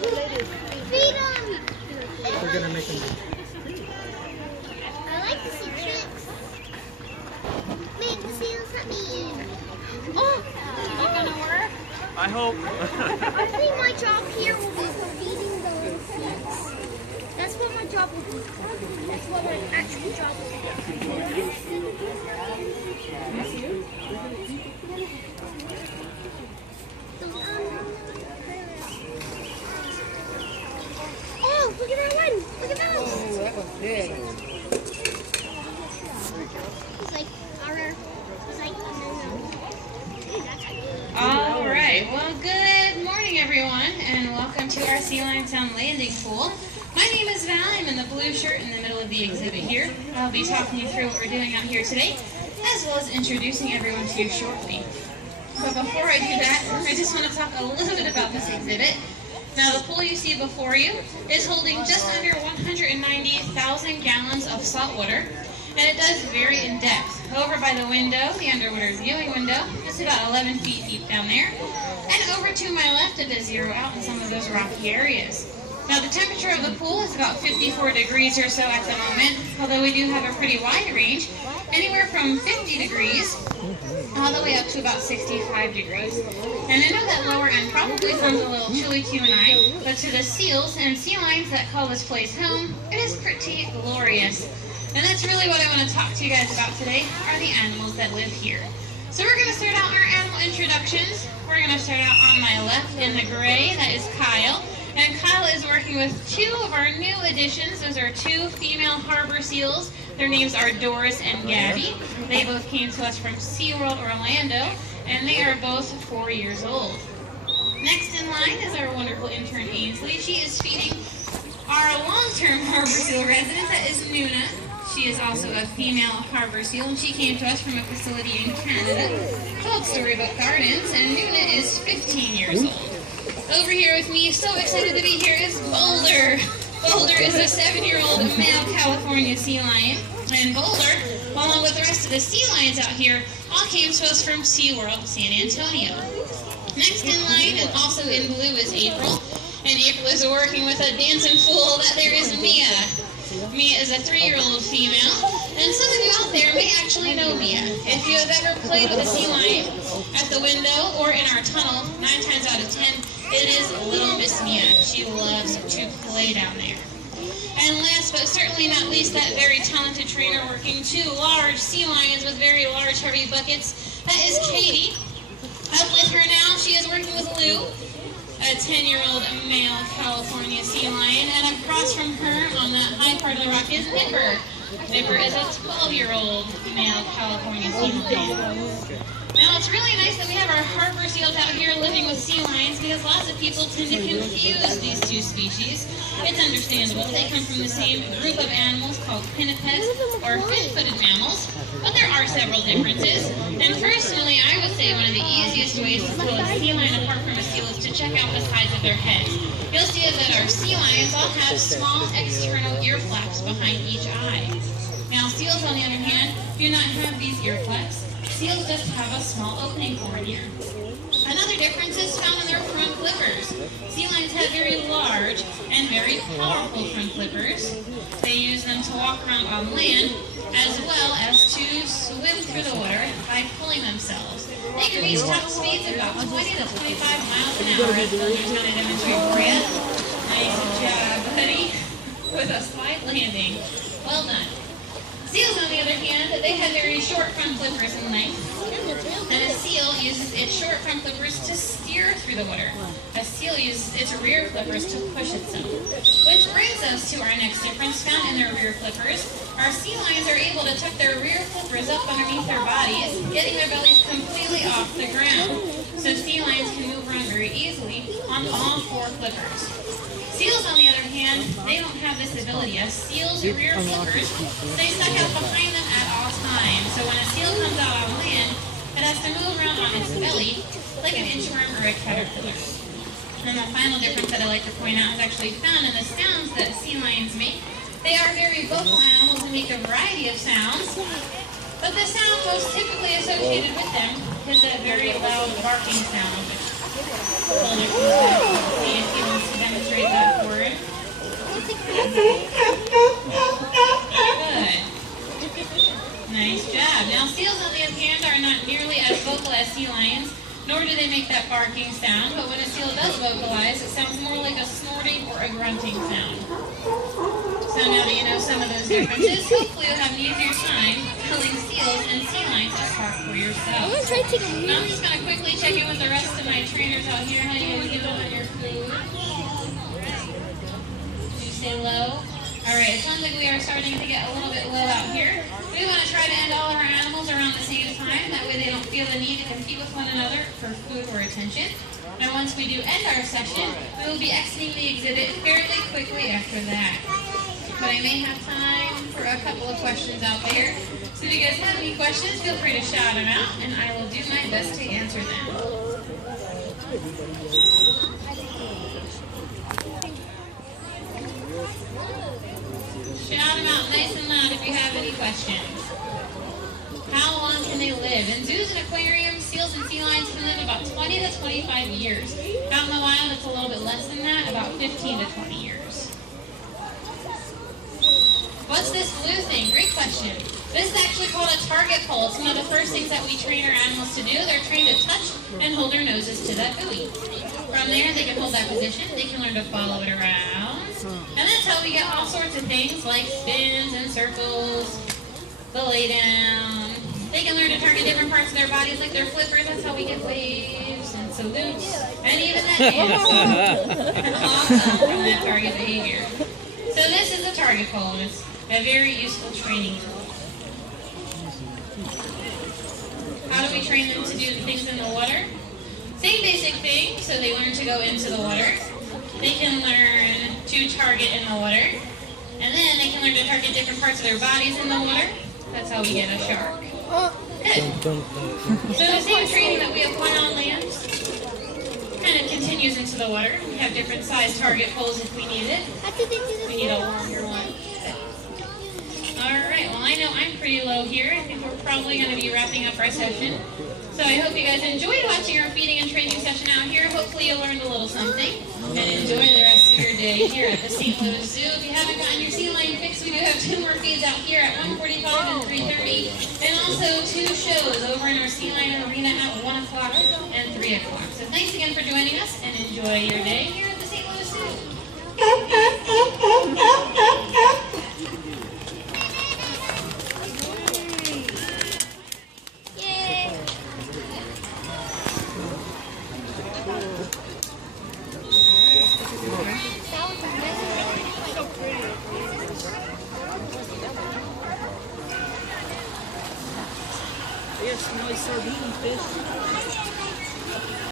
Feed them! We're gonna make them. I like to see tricks. Make the seals happy. Oh! Is it gonna work? I hope. I think my job here will be for feeding the insects. That's what my job will be. That's what my actual job will be. Oh, look at that one! Look at that! Oh, that was big. It's like, it's like, no. That's good. All right. Well, good morning, everyone, and welcome to our Sea Lion Sound landing pool. My name is Val. I'm in the blue shirt in the middle of the exhibit here. I'll be talking you through what we're doing out here today, as well as introducing everyone to you shortly. But before I do that, I just want to talk a little bit about this exhibit. Now, the pool you see before you is holding just under 190,000 gallons of salt water, and it does vary in depth. Over by the window, the underwater viewing window, it's about 11 feet deep down there, and over to my left it does zero out in some of those rocky areas. Now, the temperature of the pool is about 54 degrees or so at the moment, although we do have a pretty wide range, anywhere from 50 degrees all the way up to about 65 degrees. And I know that lower end probably sounds a little chilly to you and I, but to the seals and sea lions that call this place home, it is pretty glorious. And that's really what I want to talk to you guys about today, are the animals that live here. So we're going to start out our animal introductions. We're going to start out on my left in the gray, that is Kyle. And Kyle is working with two of our new additions. Those are two female harbor seals. Their names are Doris and Gabby. They both came to us from SeaWorld Orlando, and they are both 4 years old. Next in line is our wonderful intern Ainsley. She is feeding our long-term harbor seal resident, that is Nuna. She is also a female harbor seal, and she came to us from a facility in Canada called Storybook Gardens, and Nuna is 15 years old. Over here with me, so excited to be here, is Boulder. Boulder is a 7-year-old male California sea lion, and Boulder, along with the rest of the sea lions out here, all came to us from SeaWorld San Antonio. Next in line, and also in blue, is April, and April is working with a dancing fool. That there is Mia. Mia is a 3-year-old female, and some of you out there may actually know Mia. If you have ever played with a sea lion at the window or in our tunnel, 9 times out of 10, it is little Miss Mia. She loves to play down there. And last but certainly not least, that very talented trainer working 2 large sea lions with very large heavy buckets, that is Katie. Up with her now, she is working with Lou, a 10-year-old male California sea lion, and across from her on that high part of the rock is Nipper. Nipper is a 12-year-old male California sea lion. Now, it's really nice that we have our harbor seals out here living with sea lions, because lots of people tend to confuse these two species. It's understandable. They come from the same group of animals called pinnipeds, or fin-footed mammals, but there are several differences. And personally, I would say one of the easiest ways to tell a sea lion apart from a seal is to check out the sides of their heads. You'll see that our sea lions all have small external ear flaps behind each eye. Now, seals, on the other hand, do not have these ear flaps. Seals just have a small opening for an ear. Another difference is found in their front flippers. Sea lions have very large and very powerful front flippers. They use them to walk around on land, as well as to swim through the water by pulling themselves. They can reach top speeds of about 20 to 25 miles an hour, as Boulder's going to demonstrate for you. Nice job, buddy, with a slide landing. Well done. Seals, on the other hand, they have very short front flippers in length, and a seal uses its short front flippers to steer through the water. A seal uses its rear flippers to push itself. Which brings us to our next difference found in their rear flippers. Our sea lions are able to tuck their rear flippers up underneath their bodies, getting their bellies completely off the ground, so sea lions can move around very easily on all 4 flippers. Seals, on the other hand, they don't have this ability. A seal's rear flippers stay stuck out behind them at all times. So when a seal comes out on land, it has to move around on its belly like an inchworm or a caterpillar. And the final difference that I like to point out is actually found in the sounds that sea lions make. They are very vocal animals and make a variety of sounds, but the sound most typically associated with them is a very loud barking sound. See if he wants to demonstrate barking sound, but when a seal does vocalize, it sounds more like a snorting or a grunting sound. So now that you know some of those differences, hopefully you'll have an easier time telling seals and sea lions apart for I'm yourself. gonna try to take a Now I'm really just going to quickly check in with the rest of my trainers out here. How you guys doing on your food? Did you say low? Alright, it sounds like we are starting to get a little bit low out here. We want to try to end all of our animals around the same time. That way they don't feel the need to compete with one another for food or attention. And once we do end our session, we will be exiting the exhibit fairly quickly after that. But I may have time for a couple of questions out there. So if you guys have any questions, feel free to shout them out, and I will do my best to answer them. Shout them out nice and loud if you have any questions. How long can they live? In zoos and aquariums, seals and sea lions can live about 20 to 25 years. Out in the wild, it's a little bit less than that, about 15 to 20 years. What's this blue thing? Great question. This is actually called a target pole. It's one of the first things that we train our animals to do. They're trained to touch and hold their noses to that buoy. From there, they can hold that position. They can learn to follow it around. And that's how we get all sorts of things like spins and circles, the lay down. They can learn to target different parts of their bodies like their flippers. That's how we get waves and salutes and even that dance. And awesome from that target behavior. So this is a target pole. It's a very useful training tool. How do we train them to do the things in the water? Same basic thing, so they learn to go into the water. They can learn to target in the water. And then they can learn to target different parts of their bodies in the water. That's how we get a shark. Good. So the same training that we apply on land kind of continues into the water. We have different size target poles if we need it. How did they do this? We need a longer one. Alright, well I know I'm pretty low here. I think we're probably going to be wrapping up our session. So I hope you guys enjoyed watching our feeding and training session out here. Hopefully you learned a little something. And enjoy the rest of your day here at the St. Louis Zoo. If you haven't gotten your sea lion fix, we do have 2 more feeds out here at 1:45 and 3:30. And also 2 shows over in our sea lion arena at 1 o'clock and 3 o'clock. So thanks again for joining us and enjoy your day here at the St. Louis Zoo. Yay! That was amazing. So pretty. Yes, nice sardine fish.